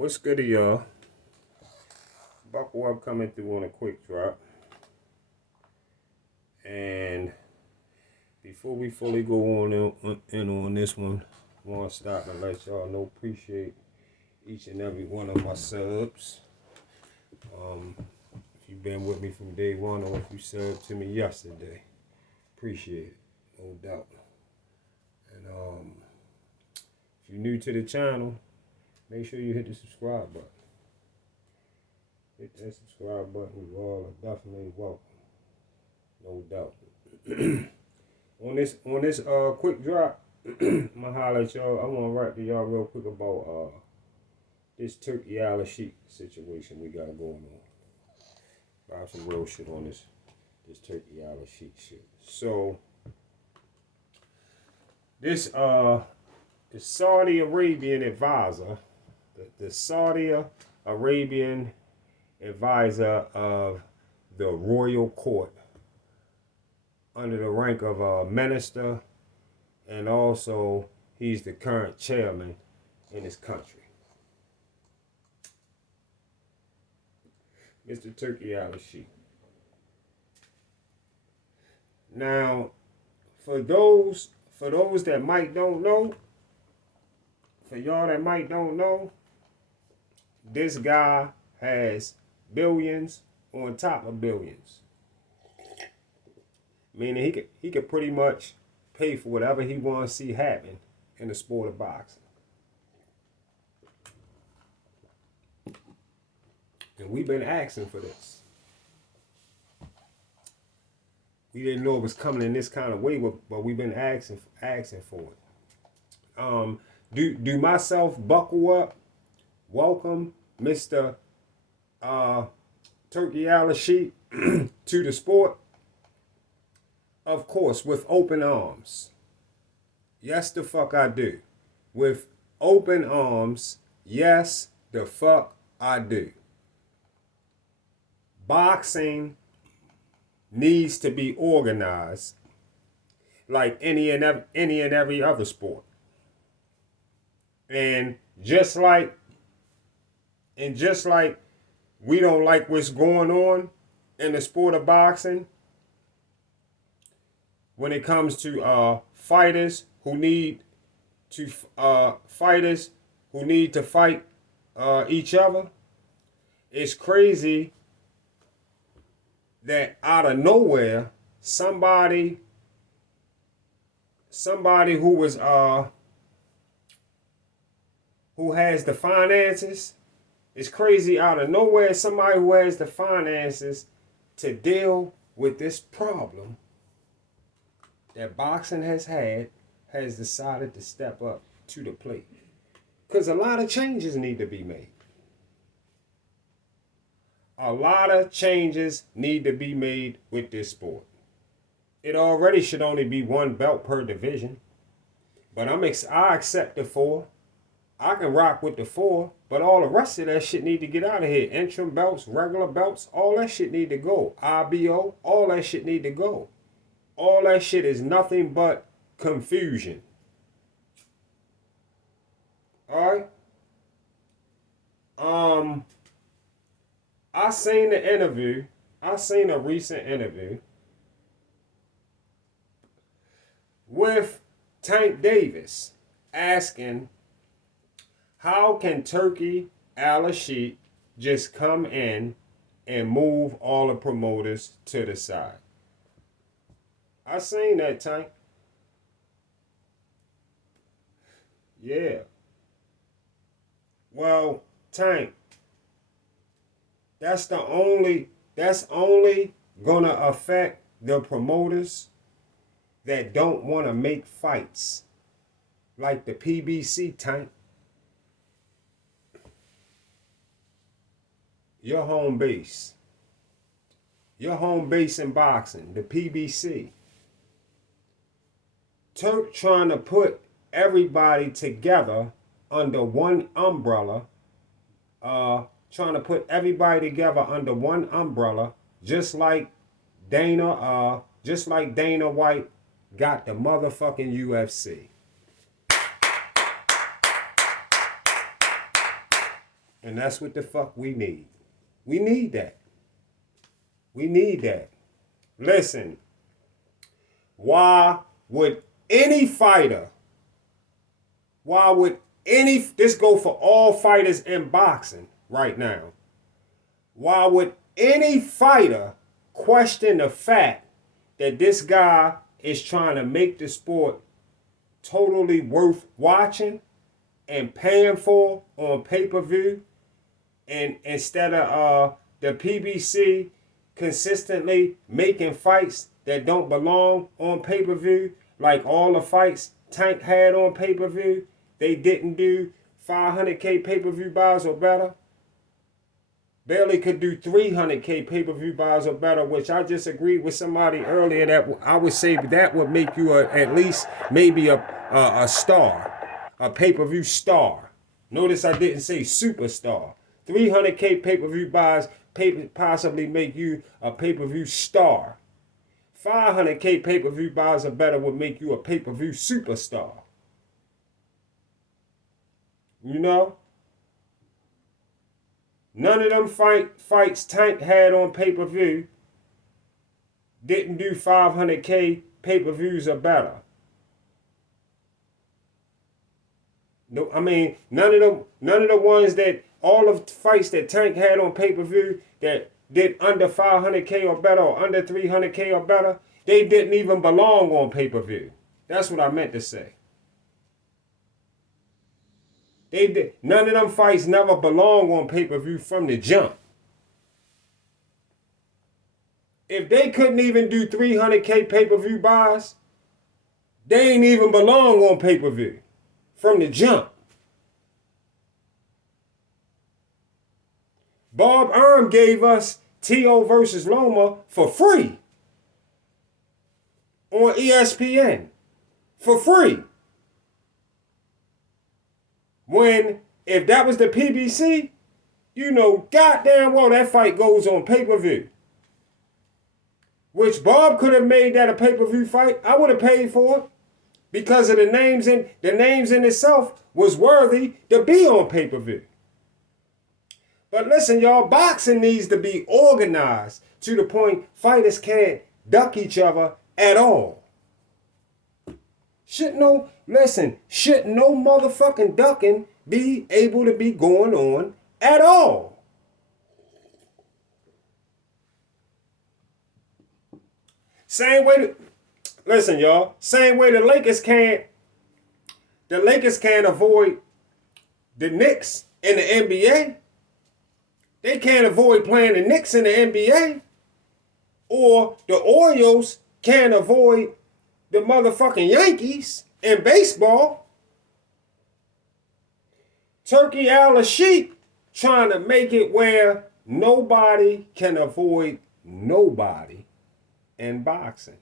What's good, y'all? Buckle up coming through on a quick drop. And before we fully go on this one, I want to stop and let y'all know appreciate each and every one of my subs. If you've been with me from day one or if you subbed to me yesterday, appreciate it, no doubt. And if you're new to the channel, make sure you hit the subscribe button. Hit that subscribe button. You all are definitely welcome. No doubt. on this quick drop, I'ma holler at y'all. I wanna rap to y'all real quick about this Turki Alalshikh situation we got going on. About some real shit on this Turki Alalshikh shit. So this the Saudi Arabian advisor, the Saudi Arabian advisor of the royal court under the rank of a minister, and also he's the current chairman in his country. Mr. Turki Alalshikh. Now, for those that might don't know, for y'all that might don't know, this guy has billions on top of billions. Meaning he could pretty much pay for whatever he wants to see happen in the sport of boxing. And we've been asking for this. We didn't know it was coming in this kind of way, but we've been asking for it. Do myself buckle up, welcome Mr. Turki Alalshikh to the sport? Of course, with open arms. Yes, the fuck I do. With open arms, yes, the fuck I do. Boxing needs to be organized like any and every other sport. And just like we don't like what's going on in the sport of boxing when it comes to fighters who need to fight each other, it's crazy that out of nowhere somebody who was who has the finances, it's crazy out of nowhere somebody who has the finances to deal with this problem that boxing has decided to step up to the plate. Because a lot of changes need to be made. A lot of changes need to be made with this sport. It already should only be one belt per division. But I accept the 4. I can rock with the 4, but all the rest of that shit need to get out of here. Interim belts, regular belts, all that shit need to go. IBO, all that shit need to go. All that shit is nothing but confusion. Alright? I seen a recent interview with Tank Davis asking, how can Turki Alalshikh just come in and move all the promoters to the side? I seen that, Tank. Yeah. Well, Tank, that's only gonna affect the promoters that don't want to make fights, like the PBC, Tank. Your home base in boxing, the PBC. Turk trying to put everybody together under one umbrella, just like Dana White got the motherfucking UFC. And that's what the fuck we need. We need that. We need that. Listen, why would any fighter, this go for all fighters in boxing right now, why would any fighter question the fact that this guy is trying to make the sport totally worth watching and paying for on pay-per-view, and instead of the PBC consistently making fights that don't belong on pay-per-view, like all the fights Tank had on pay-per-view, they didn't do 500K pay-per-view buys or better. Barely could do 300K pay-per-view buys or better, which I just agreed with somebody earlier that I would say that would make you at least maybe a star, a pay-per-view star. Notice I didn't say superstar. 300K pay-per-view buys possibly make you a pay-per-view star. 500K pay-per-view buys or better would make you a pay-per-view superstar. You know? None of them fights Tank had on pay-per-view didn't do 500K pay-per-views or better. No, I mean, none of the ones that, all of the fights that Tank had on pay-per-view that did under 500K or better or under 300K or better, they didn't even belong on pay-per-view. That's what I meant to say. None of them fights never belong on pay-per-view from the jump. If they couldn't even do 300K pay-per-view buys, they ain't even belong on pay-per-view from the jump. Bob Arum gave us T.O. versus Loma for free on ESPN. For free. When, if that was the PBC, you know goddamn well that fight goes on pay-per-view. Which Bob could have made that a pay-per-view fight. I would have paid for it. Because of the names in itself was worthy to be on pay-per-view. But listen, y'all, boxing needs to be organized to the point fighters can't duck each other at all. Should no motherfucking ducking be able to be going on at all. Same way the Lakers can't avoid the Knicks in the NBA. They can't avoid playing the Knicks in the NBA. Or the Orioles can't avoid the motherfucking Yankees in baseball. Turki Alalshikh trying to make it where nobody can avoid nobody in boxing.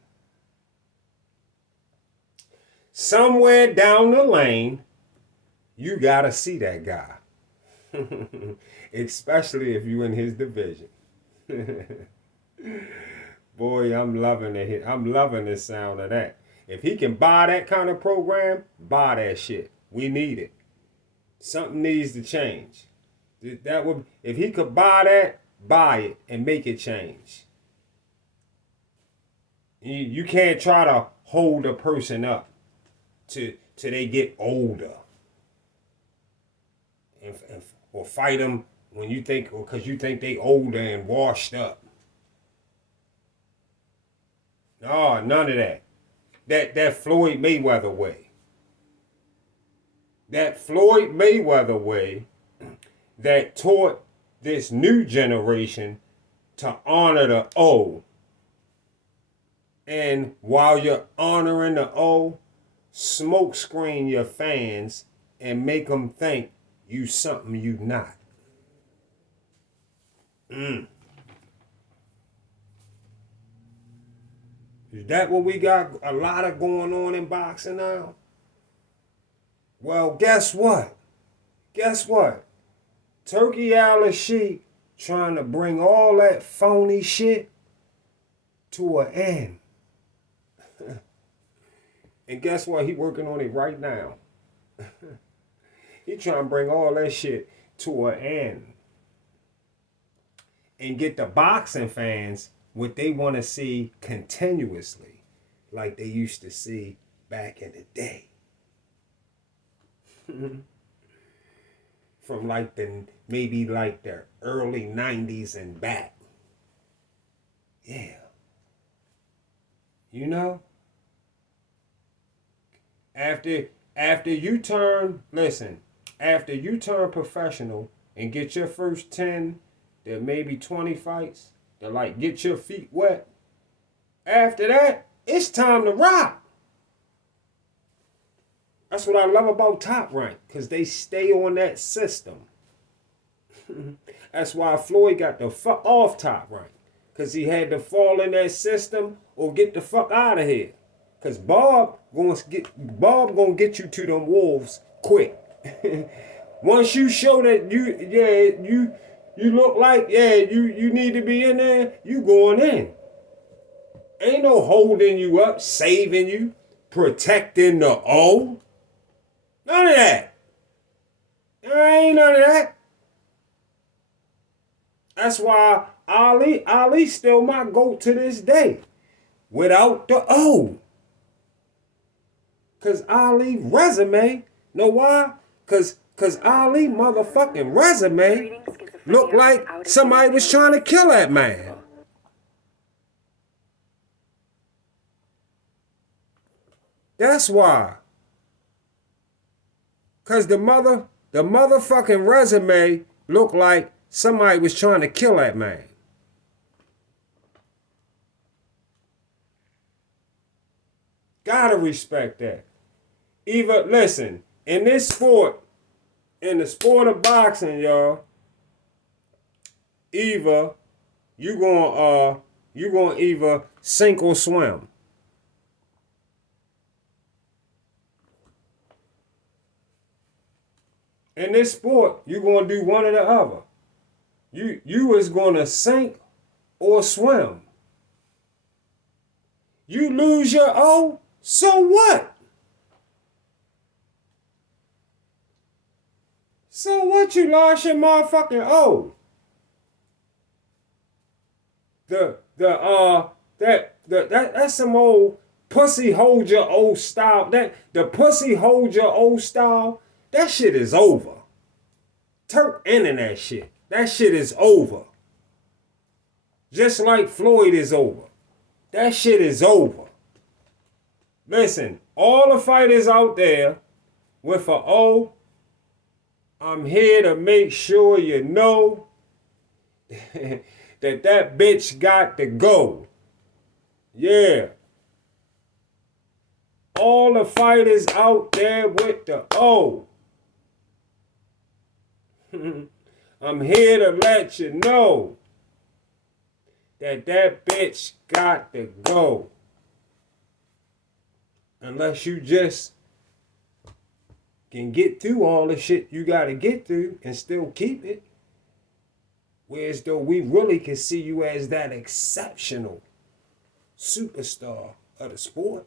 Somewhere down the lane, you gotta see that guy. Especially if you in his division. Boy, I'm loving it. I'm loving the sound of that. If he can buy that kind of program, buy that shit. We need it. Something needs to change. If he could buy that, buy it and make it change. You can't try to hold a person up till they get older. Or fight them when you think, or because you think they older and washed up. No, none of that. That Floyd Mayweather way. That Floyd Mayweather way that taught this new generation to honor the O. And while you're honoring the O, smoke screen your fans and make them think you something you not. Is that what we got a lot of going on in boxing now? Well, guess what? Turki Alalshikh trying to bring all that phony shit to an end. And guess what? He working on it right now. He trying to bring all that shit to an end. And get the boxing fans what they want to see continuously, like they used to see back in the day. From like maybe like the early 90s and back. Yeah. You know? After you turn professional and get your first 10 to maybe 20 fights, to like get your feet wet, after that, it's time to rock. That's what I love about Top Rank, because they stay on that system. That's why Floyd got the fuck off Top Rank, because he had to fall in that system or get the fuck out of here. Because Bob gonna get you to them wolves quick. Once you show that you look like, you need to be in there, you going in. Ain't no holding you up, saving you, protecting the O. None of that. There ain't none of that. That's why Ali's still my GOAT to this day. Without the O. Cause Ali resume, know why? Cause Ali motherfucking resume looked like somebody was trying to kill that man. That's why. Cause the motherfucking resume looked like somebody was trying to kill that man. Gotta respect that. Listen, in this sport, in the sport of boxing, y'all, either you gonna either sink or swim. In this sport, you gonna do one or the other. You is gonna sink or swim. You lose your O, so what? So what, you lost your motherfucking O? That's some old pussy hold your O style. The pussy hold your O style, that shit is over. Turk ending that shit. That shit is over. Just like Floyd is over. That shit is over. Listen, all the fighters out there with an O, I'm here to make sure you know that bitch got to go. Yeah. All the fighters out there with the O. I'm here to let you know that bitch got to go. Unless you just can get through all the shit you gotta get through and still keep it. Whereas though we really can see you as that exceptional superstar of the sport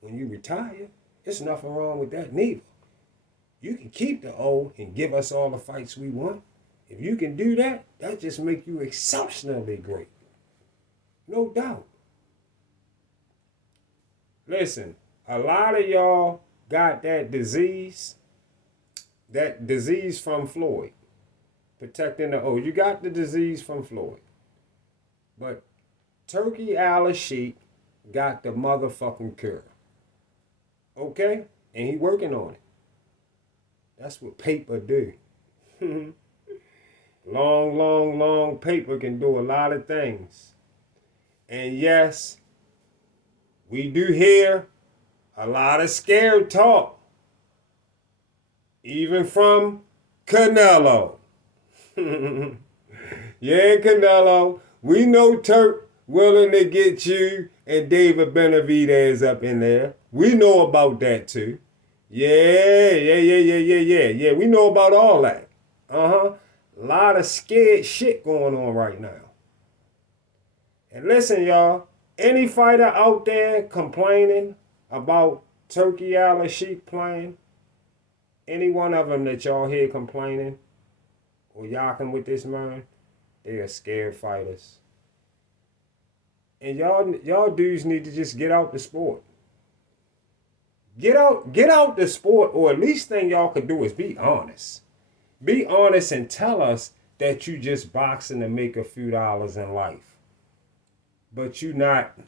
when you retire. There's nothing wrong with that neither. You can keep the O and give us all the fights we want. If you can do that, that just make you exceptionally great. No doubt. Listen, a lot of y'all got that disease from Floyd. Protecting the O. You got the disease from Floyd. But Turki Alalshikh got the motherfucking cure. Okay? And he working on it. That's what paper do. Long paper can do a lot of things. And yes, we do hear a lot of scared talk. Even from Canelo. Yeah, Canelo. We know Turk willing to get you and David Benavidez up in there. We know about that too. Yeah. We know about all that. A lot of scared shit going on right now. And listen, y'all, any fighter out there complaining about Turki Alalshikh playing, any one of them that y'all hear complaining, or yocking with this man, they are scared fighters. And y'all dudes need to just get out the sport. Get out the sport, or at least thing y'all could do is be honest. Be honest and tell us that you just boxing to make a few dollars in life. But you not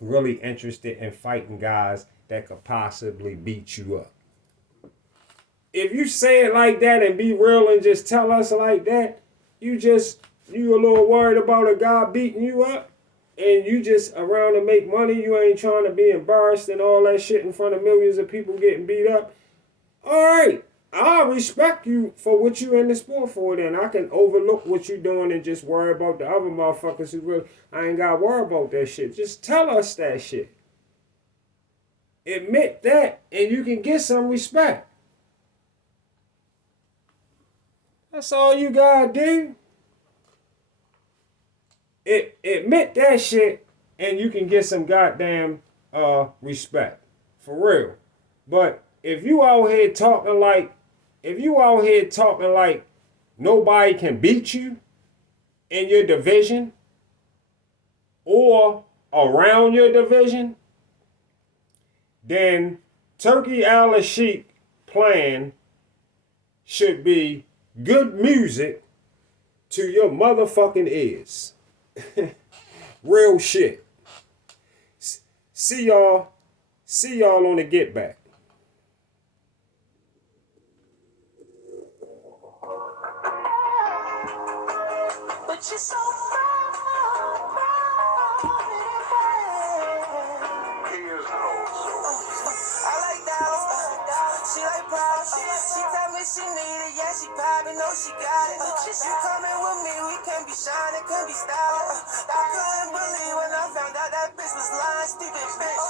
really interested in fighting guys that could possibly beat you up. If you say it like that and be real and just tell us like that, you a little worried about a guy beating you up, and you just around to make money. You ain't trying to be embarrassed and all that shit in front of millions of people getting beat up. All right, I respect you for what you in the sport for. Then I can overlook what you doing and just worry about the other motherfuckers who really. I ain't got to worry about that shit. Just tell us that shit. Admit that, and you can get some respect. That's all you gotta do. Admit that shit, and you can get some goddamn respect. For real. But if you out here talking like nobody can beat you in your division or around your division, then Turki Alalshikh plan should be good music to your motherfucking ears. Real shit. See y'all on the get back. But you're so I like that. She like proud. She tell me she need it. Yeah, she poppin', know she got it. You coming with me, we can be shining, can be styling. I couldn't believe when I found out that bitch was lying, stupid bitch.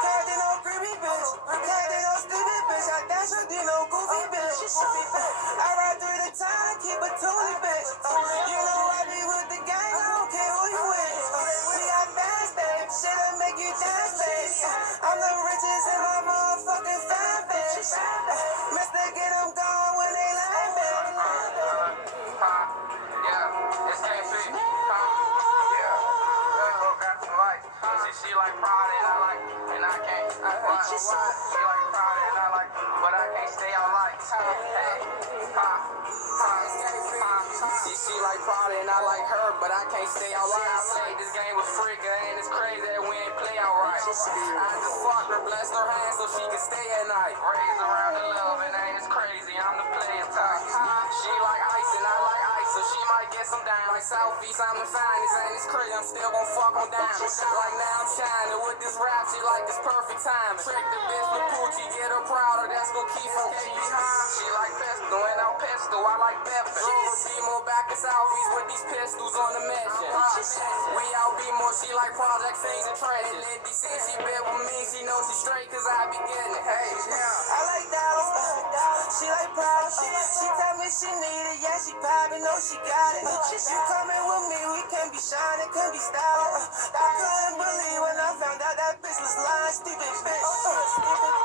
Can't do no creepy bitch. Can't do no stupid bitch. I dash her, do no goofy bitch. I ride through the town, keep a toolie bitch. You know I be with the gang, I don't care who you with. We got bands, babe. Shit'll make you dance, babe. I'm the richest in my motherfucking fan base. Mister, get them gone when they line, babe. Yeah, it's KP. Yeah, got some lights. She like pride and I can't. She like pride and I like, but I can't stay out lights. She like pride and I like her, but I can't stay out lights. Say this game was freaking and it's crazy that we ain't play out right. I just fucked her, blessed her hand so she can stay at night. Raised around the love and ain't it's crazy, I'm the player type. She like ice and I like ice, so she might get some down. Like Southeast, I'm the finest, ain't it's crazy, I'm still gon' fuck on down. Like now I'm shining with this rap, she like this perfect time. Trick the bitch with Poochie, get her prouder, that's gon' keep her behind. She like pesto and I'm pesto, I like pepper. Drove be more back to Southeast with these pistols on the mission. We out be more, she like project things and trenches. In DC, she been with me, she knows she straight cause I be getting it. Hey, I like that. She like proud. She tell me she need it. Yeah, she poppin', know she got it. You coming with me, we can be shining, can be styling. I couldn't believe when I found out that bitch was lying, stupid bitch.